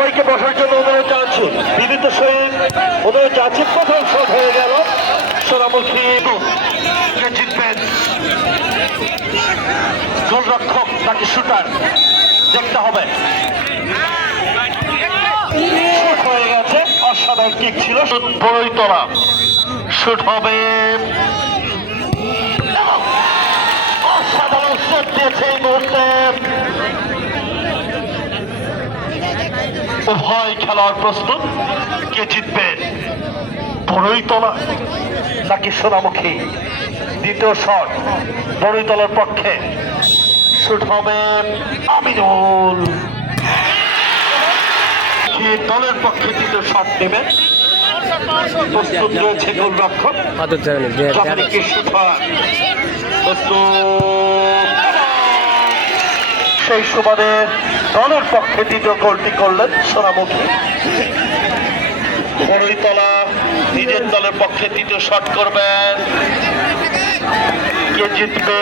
সবাইকে বসার জন্য অনুরোধ জানাচ্ছি, বিনীত সহিত অনুরোধ জানাচ্ছি। প্রথম শট হয়ে গেল সোনামুখী। জিতবেন গোলরক্ষক নাকি শুটার দেখতে হবে। শুট হয়ে গেছে, অসাধারণ কিক ছিল। বড়ই তোলা শুট হবে, অসাধারণ সেট দিয়েছে এই মুহূর্তে। উভয় খেলোয়াড় প্রস্তুত। কে জিতবে, বড়ইতলা নাকি সোনামুখী? দ্বিতীয় শট বড়ইতলার পক্ষে, শুট হবে আমিনুল। দলের পক্ষে দ্বিতীয় শট নেবেন, প্রস্তুত রয়েছে গোলরক্ষক। যখন কি শুট হয় সেই সুবাদে দলের পক্ষে দ্বিতীয় গোলটি করলেন সোনামুখী। বড়ইতলা নিজের দলের পক্ষে দ্বিতীয় শট করবেন। কে জিতবে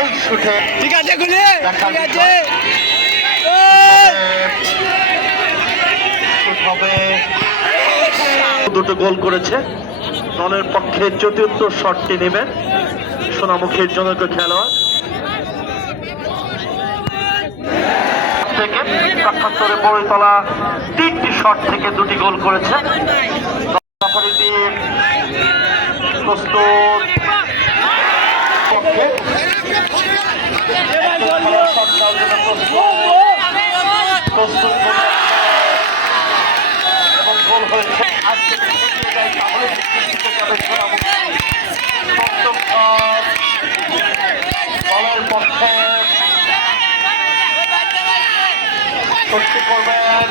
এই শুটে? ঠিক আছে, দুটো গোল করেছে দলের পক্ষে। চতুর্থ শটটি নেবেন সোনামুখীর জনক খেলোয়াড় থেকে। পক্ষান্তরে বড়ইতলা 3টি শট থেকে 2টি গোল করেছে। প্রস্তুত প্রস্তুত এবং গোল হয়েছে। পঞ্চম শট দলের পক্ষে করবেন।